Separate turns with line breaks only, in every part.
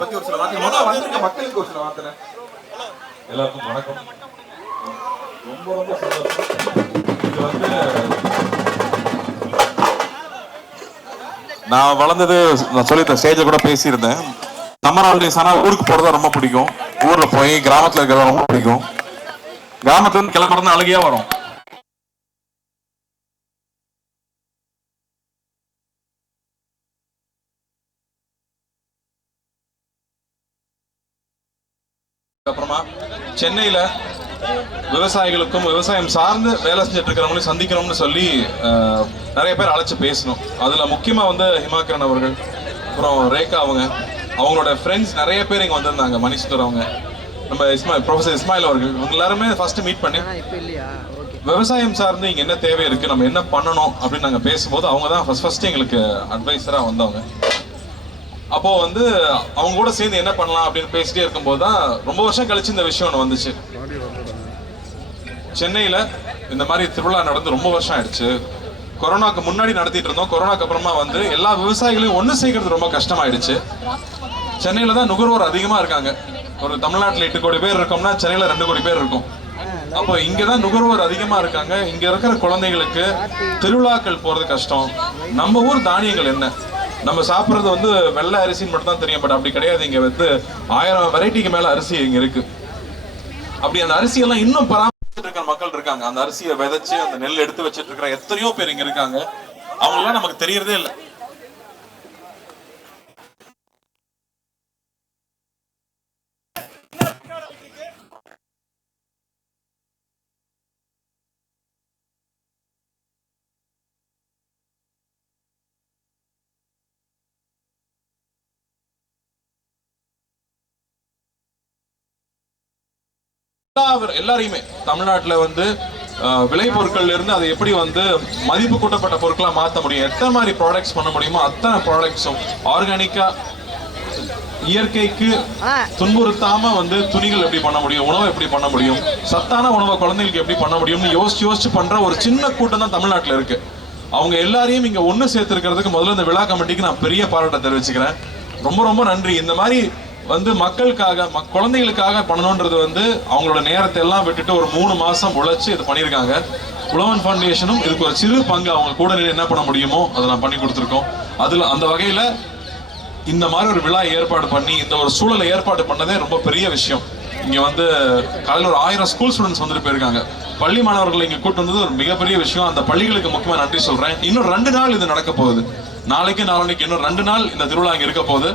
பத்தி ஒரு சில வார்த்தை முதல்ல வந்திருக்க மக்களுக்கு ஒரு சில வார்த்தை
எல்லாருக்கும் வணக்கம். ரொம்ப ரொம்ப சந்தோஷம். இது வந்து நான் வளர்ந்தது நான் சொல்லியிருந்தேன் ஸ்டேஜில் கூட பேசியிருந்தேன். சம்மர் ஹாலிடேஸ் ஆனால் ஊருக்கு போகிறது ரொம்ப பிடிக்கும். ஊரில் போய் கிராமத்தில் இருக்கிறது ரொம்ப பிடிக்கும். கிராமத்துல இருந்து கிளம்புறது அழகியா வரும். அப்புறமா சென்னையில விவசாயிகளுக்கும் விவசாயம் சார்ந்து வேலை செஞ்சுட்டு இருக்கிறவங்களையும் சந்திக்கணும்னு சொல்லி நிறைய பேர் அழைச்சு பேசணும். அதுல முக்கியமா வந்து ஹிமாக்கரன் அவர்கள் அப்புறம் ரேகா அவங்க அவங்களோட ஃப்ரெண்ட்ஸ் நிறைய பேர் இங்க வந்திருந்தாங்க மணிசுந்தர் அவங்க நம்ம இஸ்மாயில் ப்ரொஃபசர் இஸ்மாயில் அவர்கள் இவங்க எல்லாருமே ஃபர்ஸ்ட் மீட் பண்ணி விவசாயம் சார்ந்து இங்க என்ன தேவை இருக்கு நம்ம என்ன பண்ணணும் அப்படின்னு நாங்க பேசும்போது அவங்க தான் ஃபர்ஸ்ட் ஃபர்ஸ்ட் எங்களுக்கு அட்வைசரா வந்தவங்க. அப்போ வந்து அவங்க கூட சேர்ந்து என்ன பண்ணலாம் அப்படின்னு பேசிட்டே இருக்கும்போது தான் ரொம்ப வருஷம் கழிச்சு இந்த விஷயம் ஒன்று வந்துச்சு. சென்னையில் இந்த மாதிரி திருவிழா நடந்து ரொம்ப வருஷம் ஆயிடுச்சு. கொரோனாக்கு முன்னாடி நடத்திட்டு இருந்தோம். கொரோனாக்கு அப்புறமா வந்து எல்லா விவசாயிகளையும் ஒன்று சேர்க்கறது ரொம்ப கஷ்டமாயிடுச்சு. சென்னையில் தான் நுகர்வோர் அதிகமாக இருக்காங்க. ஒரு தமிழ்நாட்டில் எட்டு கோடி பேர் இருக்கோம்னா சென்னையில் ரெண்டு கோடி பேர் இருக்கும். அப்போ இங்கே தான் நுகர்வோர் அதிகமாக இருக்காங்க. இங்கே இருக்கிற குழந்தைகளுக்கு திருவிழாக்கள் போகிறது கஷ்டம். நம்ம ஊர் தானியங்கள் என்ன? நம்ம சாப்பிடுறது வந்து வெள்ளை அரிசின்னு மட்டும் தான் தெரியும் பட் அப்படி கிடையாது. இங்க வந்து ஆயிரம் வெரைட்டிக்கு மேல அரிசி இங்க இருக்கு. அப்படி அந்த அரிசியெல்லாம் இன்னும் பராமரிச்சுட்டு இருக்கிற மக்கள் இருக்காங்க. அந்த அரிசியை விதைச்சு அந்த நெல் எடுத்து வச்சிட்டு இருக்கிற எத்தனையோ பேர் இங்க இருக்காங்க. அவங்களாம் நமக்கு தெரியறதே இல்லை. எல்லா- எல்லாரையுமே. தமிழ்நாட்டுல வந்து விளைபொருட்கள்ல இருந்து அதை எப்படி வந்து மதிப்பு கூட்டப்பட்ட பொருட்களா மாத்த முடியும்? எத்தனை மாதிரி ப்ராடக்ட்ஸ் பண்ண முடியுமோ அத்தனை ப்ராடக்ட்ஸும் ஆர்கானிக்கா இயற்கைக்கு துன்புறுத்தாம வந்து துணிகள் எப்படி பண்ண முடியும்? உணவை எப்படி பண்ண முடியும்? சத்தான உணவை குழந்தைகளுக்கு எப்படி பண்ண முடியும்னு யோசிச்சு யோசிச்சு பண்ற ஒரு சின்ன கூட்டம் தான் தமிழ்நாட்டுல இருக்கு. அவங்க எல்லாரையும் இங்க ஒண்ணு சேர்த்திருக்கிறதுக்கு முதல்ல இந்த விழா கமிட்டிக்கு நான் பெரிய பாராட்ட தெரிவிச்சுக்கிறேன். ரொம்ப ரொம்ப நன்றி. இந்த மாதிரி வந்து மக்களுக்காக மக்- குழந்தைகளுக்காக பண்ணணுன்றது வந்து அவங்களோட நேரத்தை எல்லாம் விட்டுட்டு ஒரு மூணு மாசம் உழைச்சு இது பண்ணியிருக்காங்க. உழவன் ஃபவுண்டேஷனும் இதுக்கு ஒரு சிறு பங்கு அவங்க கூட நின்று என்ன பண்ண முடியுமோ அதை நான் பண்ணி கொடுத்துருக்கோம். அதுல அந்த வகையில இந்த மாதிரி ஒரு விழா ஏற்பாடு பண்ணி இந்த ஒரு சூழலை ஏற்பாடு பண்ணதே ரொம்ப பெரிய விஷயம். இங்க வந்து காலையில் ஒரு ஆயிரம் ஸ்கூல் ஸ்டூடெண்ட்ஸ் வந்துட்டு போயிருக்காங்க. பள்ளி மாணவர்களை இங்க கூட்டு வந்தது ஒரு மிகப்பெரிய விஷயம். அந்த பள்ளிகளுக்கு முக்கியமாக நன்றி சொல்றேன். இன்னும் ரெண்டு நாள் இது நடக்க போகுது. நாளைக்கு நாளைக்கு இன்னும் ரெண்டு நாள் இந்த திருவிழா இங்க இருக்க போகுது.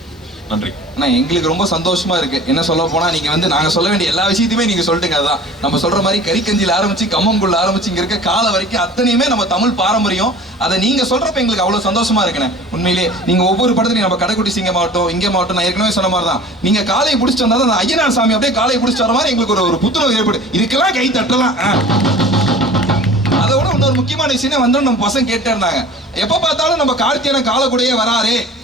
நன்றி.
அண்ணா எங்களுக்கு ரொம்ப சந்தோஷமா இருக்கு. என்ன சொல்ல போனா நீங்க வந்து நாங்க சொல்ல வேண்டிய எல்லா விஷயத்தையுமே நீங்க சொல்லிட்டுங்க அதான். நம்ம சொல்ற மாதிரி கறிக்கஞ்சியில் ஆரம்பிச்சு கம்மங்குள்ள ஆரம்பிச்சு இங்க இருக்க கால வரைக்கும் அத்தனையுமே நம்ம தமிழ் பாரம்பரியம். அதை நீங்க சொல்றப்ப எங்களுக்கு அவ்வளவு சந்தோஷமா இருக்குண்ணே. உண்மையிலே நீங்க ஒவ்வொரு படத்துலையும் நம்ம கடைக்குட்டி சிங்க மாவட்டம் இங்கே மாவட்டம் நான் ஏற்கனவே சொன்ன மாதிரி தான் நீங்க காலையை பிடிச்சிட்டு வந்தா அந்த ஐயனார் சாமி அப்படியே காலையை பிடிச்சிட்டு வர மாதிரி எங்களுக்கு ஒரு ஒரு புத்துணர்வு ஏற்படு இதுக்கெல்லாம் கை தட்டலாம். அதை விட இன்னொரு முக்கியமான விஷயம் வந்து நம்ம பசங்க கேட்டே இருந்தாங்க. எப்ப பார்த்தாலும் நம்ம கார்த்தியான காலக்குடையே வராரே.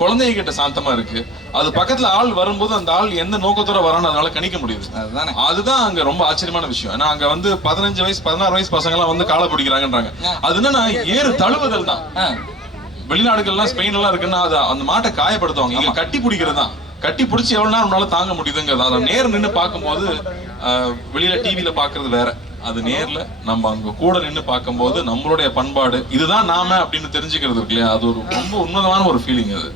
குழந்தைங்க கிட்ட சாந்தமா இருக்கு. அது பக்கத்துல ஆள் வரும்போது அந்த ஆள் எந்த நோக்கத்தோட வரான்னு அதனால கணிக்க முடியுது.
அதுதானே.
அதுதான் அங்க ரொம்ப ஆச்சரியமான விஷயம். ஏன்னா அங்க வந்து பதினஞ்சு வயசு பதினாறு வயசு பசங்க எல்லாம் வந்து காலை பிடிக்கிறாங்கன்றாங்க. அது என்னன்னா ஏறு தழுவுதல் தான். வெளிநாடுகள்லாம் ஸ்பெயின் எல்லாம் இருக்குன்னா அது அந்த மாட்டை காயப்படுத்துவாங்க. இங்க கட்டி பிடிக்கிறது தான் கட்டி பிடிச்சி எவ்வளவு நேரம் உன்னால தாங்க முடியுதுங்கிறது. அதை நேர் நின்னு பார்க்கும்போது வெளியில டிவில பாக்குறது வேற. அது நேர்ல நம்ம அங்க கூட நின்னு பார்க்கும்போது நம்மளுடைய பண்பாடு இதுதான் நாம அப்படின்னு தெரிஞ்சுக்கிறது இருக்கு இல்லையா? அது ஒரு ரொம்ப உன்னதமான ஒரு ஃபீலிங் அது.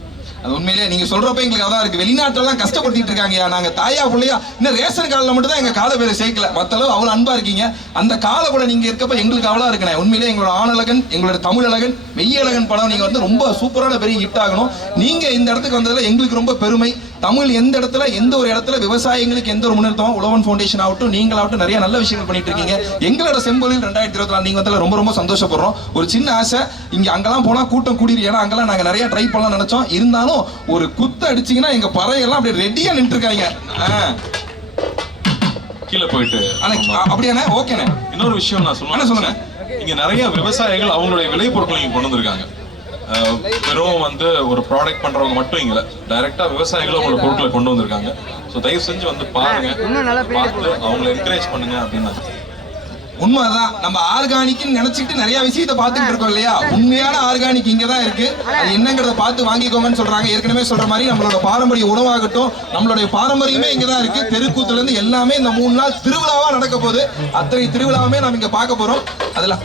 அது உண்மையிலே நீங்க சொல்றப்ப எங்களுக்கு அதான் இருக்கு. வெளிநாட்டெல்லாம் கஷ்டப்படுத்திட்டு இருக்காங்கயா நாங்க தாயா பிள்ளையா இன்னும் ரேஷன் கார்டில் மட்டும் தான் எங்க கால பேரை சேர்க்கல. மத்தளவு அவ்வளவு அன்பா இருக்கீங்க. அந்த காலை கூட நீங்க இருக்கப்ப எங்களுக்கு அவ்வளவு இருக்கனே உண்மையிலே எங்களோட ஆணழகன் எங்களோட தமிழகன் மெய்யழகன் படம் நீங்க வந்து ரொம்ப சூப்பரான பெரிய ஹிட் ஆகணும். நீங்க இந்த இடத்துக்கு வந்ததுல எங்களுக்கு ரொம்ப பெருமை. தமிழ் எந்த இடத்துல எந்த ஒரு இடத்துல விவசாயிகளுக்கு எந்த ஒரு முன்னேற்றமும் உழவன் ஃபவுண்டேஷன் ஆகட்டும் நீங்களாகட்டும் நிறைய நல்ல விஷயங்கள் பண்ணிட்டு இருக்கீங்க எங்களோட செம்பொழில் ரெண்டாயிரத்தி இருபத்தி நாலு நீங்க வந்ததுல ரொம்ப ரொம்ப சந்தோஷப்படுறோம். ஒரு சின்ன ஆசை இங்க அங்கெல்லாம் போனா கூட்டம் கூடிரு ஏன்னா அங்கெல்லாம் நாங்க நிறைய ட்ரை பண்ணலாம் நினைச்சோம். இருந்தாலும் ஒரு குத்து அடிச்சீங்கன்னா எங்க பறையெல்லாம் அப்படியே ரெடியா நின்று இருக்காங்க
கீழே போயிட்டு.
அப்படியாண்ணே? ஓகேண்ணே.
இன்னொரு விஷயம் நான் சொல்லணும்
சொல்லுங்க.
இங்க நிறைய விவசாயிகள் அவங்களுடைய விளைபொருட்களை இங்க கொண்டு வந்திருக்காங்க. வெறும் வந்து ஒரு ப்ராடக்ட் பண்றவங்க மட்டும் இங்க டைரக்டா விவசாயிகளும் அவங்களோட பொருட்களை கொண்டு வந்திருக்காங்க. ஸோ தயவு செஞ்சு வந்து பாருங்க. பார்த்து அவங்களை என்கரேஜ் பண்ணுங்க அப்படின்னு
உண்மைதான். நம்ம ஆர்கானிக்னு நினைச்சிட்டு நிறைய விஷயத்தை பார்த்துட்டு இருக்கோம் இல்லையா? உண்மையான ஆர்கானிக் இங்க தான் இருக்கு அது என்னங்கிறத பார்த்து வாங்கிக்கோங்கன்னு சொல்றாங்க. ஏற்கனவே சொல்ற மாதிரி நம்மளோட பாரம்பரிய உணவாகட்டும் நம்மளுடைய பாரம்பரியமே இங்க தான் இருக்கு. தெருக்கூத்துல இருந்து எல்லாமே இந்த மூணு நாள் திருவிழாவா நடக்க போகுது. அத்தனை திருவிழாவுமே நம்ம இங்க பார்க்க போறோம். அதுல